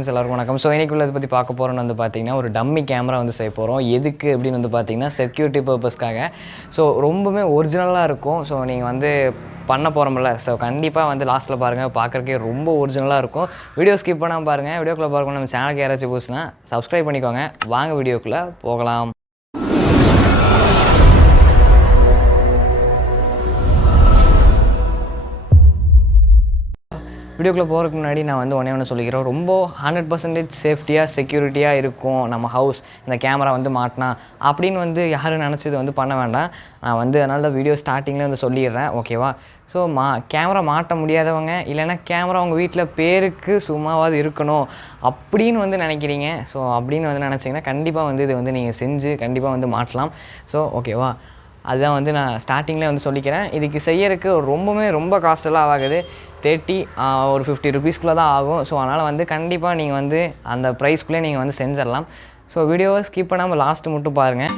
எல்லாருக்கும் வணக்கம். ஸோ இன்னைக்குள்ள இதை பற்றி பார்க்க போகிறோன்னு வந்து பார்த்தீங்கன்னா, ஒரு டம்மி கேமரா வந்து செய்ய போகிறோம். எதுக்கு அப்படின்னு வந்து பார்த்தீங்கன்னா, செக்யூரிட்டி பர்பஸ்க்காக. ஸோ ரொம்பவுமே ஒரிஜினலாக இருக்கும். ஸோ நீங்கள் வந்து பண்ண போகிறோம்ல, ஸோ கண்டிப்பாக வந்து லாஸ்ட்டில் பாருங்கள். பார்க்குறக்கே ரொம்ப ஒரிஜினலாக இருக்கும். வீடியோ ஸ்கிப் பண்ணாமல் பாருங்கள். வீடியோக்குள்ளே பார்க்கணும் நம்ம சேனலுக்கு யாராச்சும் புதுசுனா சப்ஸ்கிரைப் பண்ணிக்கோங்க. வாங்க வீடியோக்குள்ளே போகலாம். வீடியோக்குள்ளே போகிறதுக்கு முன்னாடி நான் வந்து ஒன்று சொல்லிக்கிறேன். ரொம்ப 100% சேஃப்டியாக செக்யூரிட்டியாக இருக்கும் நம்ம ஹவுஸ் இந்த கேமரா வந்து மாட்டினா அப்படின்னு வந்து யாரும் நினச்சது வந்து பண்ண வேண்டாம். நான் வந்து அதனால தான் வீடியோ ஸ்டார்டிங்கில் வந்து சொல்லிடுறேன், ஓகேவா? ஸோ கேமரா மாட்ட முடியாதவங்க, இல்லைன்னா கேமரா உங்கள் வீட்டில் பேருக்கு சும்மாவாவது இருக்கணும் அப்படின்னு வந்து நினைக்கிறீங்க. ஸோ அப்படின்னு வந்து நினச்சிங்கன்னா கண்டிப்பாக வந்து இது வந்து நீங்கள் செஞ்சு கண்டிப்பாக வந்து மாட்டலாம். ஸோ ஓகேவா, அதுதான் வந்து நான் ஸ்டார்டிங்லேயே வந்து சொல்லிக்கிறேன். இதுக்கு செய்யறதுக்கு ரொம்ப காஸ்ட்டெல்லாம் ஆகுது. 30 ஒரு 50 ருபீஸ்க்குள்ளே தான் ஆகும். ஸோ அதனால் வந்து கண்டிப்பாக நீங்கள் வந்து அந்த ப்ரைஸ்க்குள்ளே நீங்கள் வந்து செஞ்சிடலாம். ஸோ வீடியோவை ஸ்கிப் பண்ணாமல் லாஸ்ட்டு மட்டும் பாருங்கள்.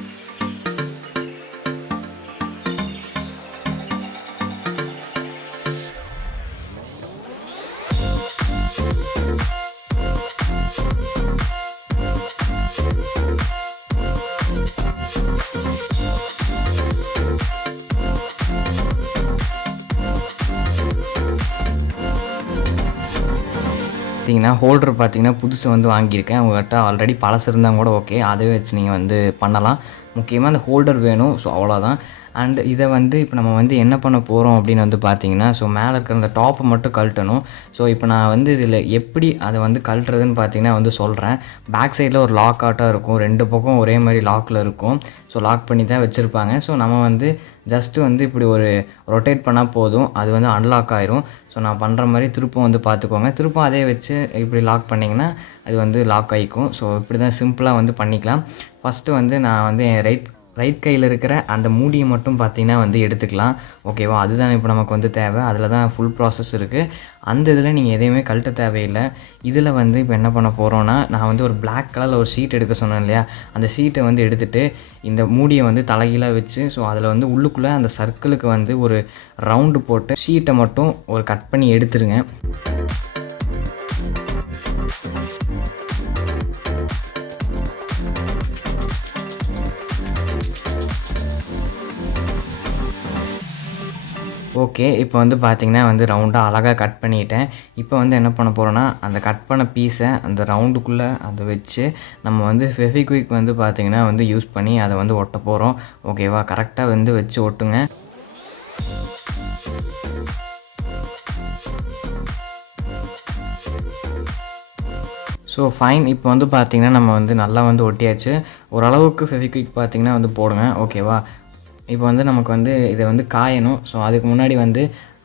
பார்த்தீங்கன்னா ஹோல்டர் பார்த்தீங்கன்னா புதுசு வந்து வாங்கியிருக்கேன். உங்கள்கிட்ட ஆல்ரெடி பழசு இருந்தால் கூட ஓகே, அதை வச்சு நீங்கள் வந்து பண்ணலாம். முக்கியமாக அந்த ஹோல்டர் வேணும். ஸோ அவ்வளோதான். அண்ட் இதை வந்து இப்போ நம்ம வந்து என்ன பண்ண போகிறோம் அப்படின்னு வந்து பார்த்தீங்கன்னா, ஸோ மேலே இருக்கிற அந்த டாப்பை மட்டும் கழட்டணும். ஸோ இப்போ நான் வந்து இதில் எப்படி அதை வந்து கழட்டுறதுன்னு பார்த்தீங்கன்னா வந்து சொல்கிறேன். பேக் சைடில் ஒரு லாக் ஆட்டாக இருக்கும். 2 பக்கம் ஒரே மாதிரி லாக்கில் இருக்கும். ஸோ லாக் பண்ணி தான் வச்சுருப்பாங்க. ஸோ நம்ம வந்து ஜஸ்ட்டு வந்து இப்படி ஒரு ரொட்டேட் பண்ணால் போதும், அது வந்து அன்லாக் ஆயிரும். ஸோ நான் பண்ணுற மாதிரி திருப்பம் வந்து பார்த்துக்கோங்க. திருப்பம் அதே வச்சு இப்படி லாக் பண்ணிங்கன்னா அது வந்து லாக் ஆகிக்கும். ஸோ இப்படி தான் சிம்பிளாக வந்து பண்ணிக்கலாம். ஃபஸ்ட்டு வந்து நான் வந்து என் ரைட் கையில் இருக்கிற அந்த மூடியை மட்டும் பார்த்திங்கன்னா வந்து எடுத்துக்கலாம், ஓகேவா? அதுதான் இப்போ நமக்கு வந்து தேவை. அதில் தான் ஃபுல் ப்ராசஸ் இருக்குது. அந்த இதில் நீங்கள் எதையுமே கழட்ட தேவையில்லை. இதில் வந்து இப்போ என்ன பண்ண போகிறோன்னா, நான் வந்து ஒரு பிளாக் கலரில் ஒரு ஷீட் எடுக்க சொன்னேன் இல்லையா, அந்த ஷீட்டை வந்து எடுத்துகிட்டு இந்த மூடியை வந்து தலைகீழாக வச்சு, ஸோ அதில் வந்து உள்ளுக்குள்ளே அந்த சர்க்கிளுக்கு வந்து ஒரு ரவுண்டு போட்டு ஷீட்டை மட்டும் ஒரு கட் பண்ணி எடுத்துருங்க. ஓகே, இப்போ வந்து பார்த்திங்கன்னா வந்து ரவுண்டாக அழகாக கட் பண்ணிட்டேன். இப்போ வந்து என்ன பண்ண போகிறோன்னா, அந்த கட் பண்ண பீஸை அந்த ரவுண்டுக்குள்ளே அதை வச்சு நம்ம வந்து ஃபெவிக்விக் வந்து பார்த்திங்கன்னா வந்து யூஸ் பண்ணி அதை வந்து ஒட்ட போகிறோம், ஓகேவா? கரெக்டாக வந்து வச்சு ஒட்டுங்க. So fine. இப்போ வந்து பார்த்திங்கன்னா நம்ம வந்து நல்லா வந்து ஒட்டியாச்சு. ஓரளவுக்கு ஃபெவிக்விக் பார்த்திங்கன்னா வந்து போடுங்க, ஓகேவா? இப்போ வந்து நமக்கு வந்து இதை வந்து காயணும். ஸோ அதுக்கு முன்னாடி வந்து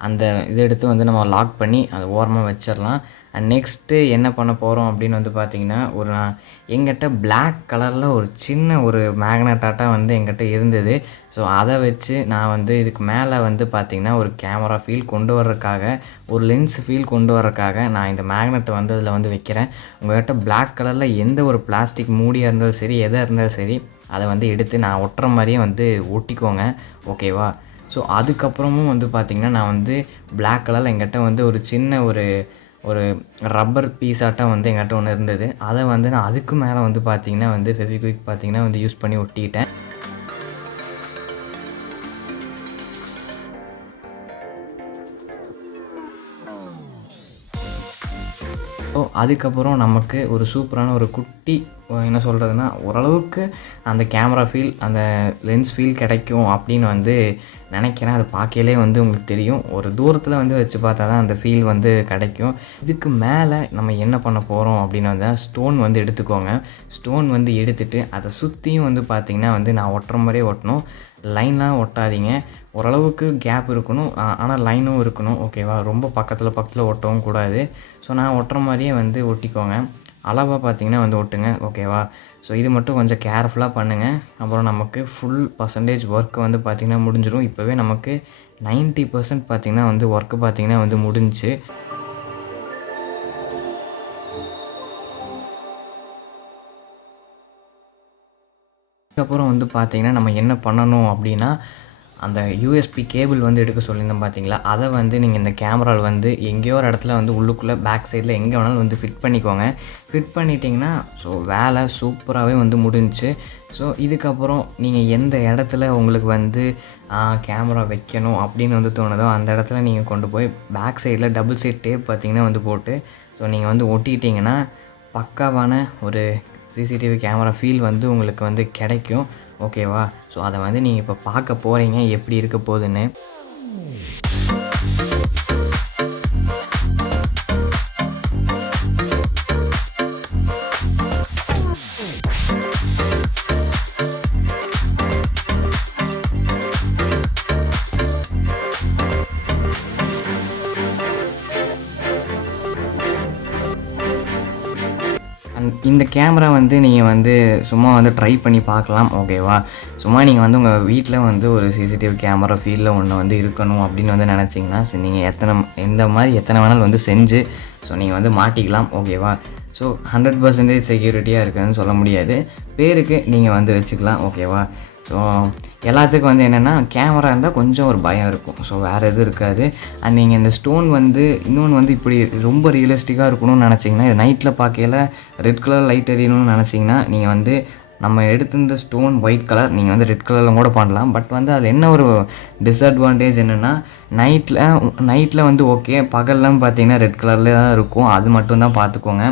அந்த இதை எடுத்து வந்து நம்ம லாக் பண்ணி அதை ஓரமாக வச்சிடலாம். அண்ட் நெக்ஸ்ட்டு என்ன பண்ண போகிறோம் அப்படின்னு வந்து பார்த்திங்கன்னா, நான் எங்கிட்ட பிளாக் கலரில் ஒரு சின்ன ஒரு மேக்னட்டாட்டாக வந்து எங்கிட்ட இருந்தது. ஸோ அதை வச்சு நான் வந்து இதுக்கு மேலே வந்து பார்த்திங்கன்னா ஒரு கேமரா ஃபீல் கொண்டு வர்றதுக்காக, ஒரு லென்ஸ் ஃபீல் கொண்டு வர்றதுக்காக நான் இந்த மேக்னெட்டை வந்து அதில் வந்து வைக்கிறேன். உங்கள்கிட்ட பிளாக் கலரில் எந்த ஒரு பிளாஸ்டிக் மூடியாக இருந்தாலும் சரி, எதாக இருந்தாலும் சரி, அதை வந்து எடுத்து நான் ஒட்டுற மாதிரியே வந்து ஒட்டிக்கோங்க, ஓகேவா? ஸோ அதுக்கப்புறமும் வந்து பார்த்திங்கன்னா நான் வந்து பிளாக் கலரில் எங்கிட்ட வந்து ஒரு சின்ன ஒரு ரப்பர் பீஸாட்டம் வந்து எங்கிட்ட ஒன்று இருந்தது. அதை வந்து நான் அதுக்கு மேலே வந்து பார்த்திங்கன்னா வந்து ஃபெவிக்விக் பார்த்திங்கன்னா வந்து யூஸ் பண்ணி ஒட்டிக்கிட்டேன். ஸோ அதுக்கப்புறம் நமக்கு ஒரு சூப்பரான ஒரு குட்டி என்ன சொல்கிறதுனா, ஓரளவுக்கு அந்த கேமரா ஃபீல், அந்த லென்ஸ் ஃபீல் கிடைக்கும் அப்படின்னு வந்து நினைக்கிறேன். அது பார்க்கையிலே வந்து உங்களுக்கு தெரியும். ஒரு தூரத்தில் வந்து வச்சு பார்த்தா தான் அந்த ஃபீல் வந்து கிடைக்கும். இதுக்கு மேலே நம்ம என்ன பண்ண போகிறோம் அப்படின்னு வந்து ஸ்டோன் வந்து எடுத்துக்கோங்க. ஸ்டோன் வந்து எடுத்துகிட்டு அதை சுற்றியும் வந்து பார்த்திங்கன்னா வந்து நான் ஒட்டுற மாதிரியே ஒட்டணும். லைன்லாம் ஒட்டாதீங்க. ஓரளவுக்கு கேப் இருக்கணும், ஆனால் லைனும் இருக்கணும், ஓகேவா? ரொம்ப பக்கத்தில் ஒட்டவும் கூடாது. ஸோ நான் ஒட்டுற மாதிரியே வந்து ஒட்டிக்கோங்க. அளவாக பார்த்திங்கன்னா வந்து ஒட்டுங்க, ஓகேவா? ஸோ இது மட்டும் கொஞ்சம் கேர்ஃபுல்லாக பண்ணுங்கள். அப்புறம் நமக்கு ஃபுல் பர்சன்டேஜ் ஒர்க்கு வந்து பார்த்திங்கன்னா முடிஞ்சிடும். இப்போவே நமக்கு 90% பார்த்திங்கன்னா வந்து ஒர்க்கு பார்த்திங்கன்னா வந்து முடிஞ்சிச்சு. அதுக்கப்புறம் வந்து பார்த்திங்கன்னா நம்ம என்ன பண்ணணும் அப்படின்னா, அந்த யூஎஸ்பி கேபிள் வந்து எடுக்க சொல்லியிருந்தேன் பார்த்தீங்களா, அதை வந்து நீங்கள் இந்த கேமராவில் வந்து எங்கேயோ ஒரு இடத்துல வந்து உள்ளுக்குள்ளே பேக் சைடில் எங்கே வேணாலும் வந்து ஃபிட் பண்ணிக்கோங்க. ஃபிட் பண்ணிட்டிங்கன்னா ஸோ வேலை சூப்பராகவே வந்து முடிஞ்சுச்சு. ஸோ இதுக்கப்புறம் நீங்கள் எந்த இடத்துல உங்களுக்கு வந்து கேமரா வைக்கணும் அப்படின்னு வந்து தோணுதோ அந்த இடத்துல நீங்கள் கொண்டு போய் பேக் சைடில் டபுள் சைட் டேப் பார்த்தீங்கன்னா வந்து போட்டு ஸோ நீங்கள் வந்து ஒட்டிக்கிட்டிங்கன்னா பக்காவான ஒரு சிசிடிவி கேமரா ஃபீல் வந்து உங்களுக்கு வந்து கிடைக்கும். ஓகேவா? ஸோ அதை வந்து நீங்கள் இப்போ பார்க்க போகிறீங்க எப்படி இருக்க போகுதுன்னு. இந்த கேமரா வந்து நீங்கள் வந்து சும்மா வந்து ட்ரை பண்ணி பார்க்கலாம். ஓகேவா? சும்மா நீங்கள் வந்து உங்கள் வீட்டில் வந்து ஒரு சிசிடிவி கேமரா ஃபீல்டில் ஒன்று வந்து இருக்கணும் அப்படின்னு வந்து நினச்சிங்கன்னா நீங்கள் எத்தனை வேணாலும் வந்து செஞ்சு ஸோ நீங்கள் வந்து மாட்டிக்கலாம். ஓகேவா? ஸோ 100% செக்யூரிட்டியாக இருக்குதுன்னு சொல்ல முடியாது. பேருக்கு நீங்கள் வந்து வச்சுக்கலாம். ஓகேவா? ஸோ எல்லாத்துக்கும் வந்து என்னென்னா கேமரா இருந்தால் கொஞ்சம் ஒரு பயம் இருக்கும். ஸோ வேறு எதுவும் இருக்காது. அண்ட் நீங்கள் இந்த ஸ்டோன் வந்து இன்னொன்று வந்து இப்படி ரொம்ப ரியலிஸ்டிக்காக இருக்கணும்னு நினச்சிங்கன்னா நைட்டில் பார்க்கையில் ரெட் கலர் லைட் எரியணும்னு நினச்சிங்கன்னா நீங்கள் வந்து நம்ம எடுத்திருந்த ஸ்டோன் ஒயிட் கலர் நீங்கள் வந்து ரெட் கலரில் கூட பண்ணலாம். பட் வந்து அதில் என்ன ஒரு டிஸ்அட்வான்டேஜ் என்னென்னா நைட்டில் வந்து ஓகே, பகல்லாம் பார்த்தீங்கன்னா ரெட் கலரில் தான் இருக்கும். அது மட்டும் தான் பார்த்துக்கோங்க.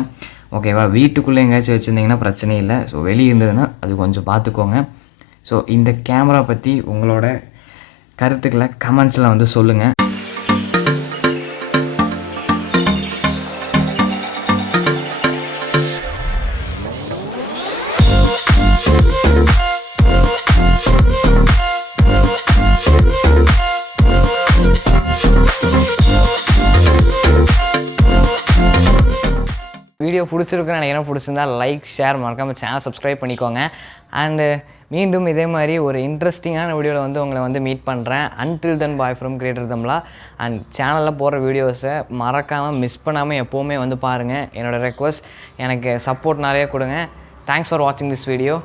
ஓகேவா? வீட்டுக்குள்ளே எங்கேயாச்சும் வச்சுருந்தீங்கன்னா பிரச்சனை இல்லை. ஸோ வெளியே இருந்ததுன்னா அது கொஞ்சம் பார்த்துக்கோங்க. ஸோ இந்த கேமரா பற்றி உங்களோட கருத்துக்களை கமெண்ட்ஸில் வந்து சொல்லுங்கள். வீடியோ பிடிச்சிருக்குன்னு நினைக்கிறேன். பிடிச்சிருந்தா லைக், ஷேர், மறக்காமல் சேனல் சப்ஸ்கிரைப் பண்ணிக்கோங்க. அண்டு மீண்டும் இதே மாதிரி ஒரு இன்ட்ரெஸ்டிங்கான வீடியோவில் வந்து உங்களை வந்து மீட் பண்ணுறேன். Until then bye from greater தம்லா. And சேனலில் போடுற வீடியோஸை மறக்காமல் மிஸ் பண்ணாமல் எப்போவுமே வந்து பாருங்கள். என்னோடய ரெக்வஸ்ட், எனக்கு சப்போர்ட் நிறைய கொடுங்க. தேங்க்ஸ் ஃபார் வாட்சிங் திஸ் வீடியோ.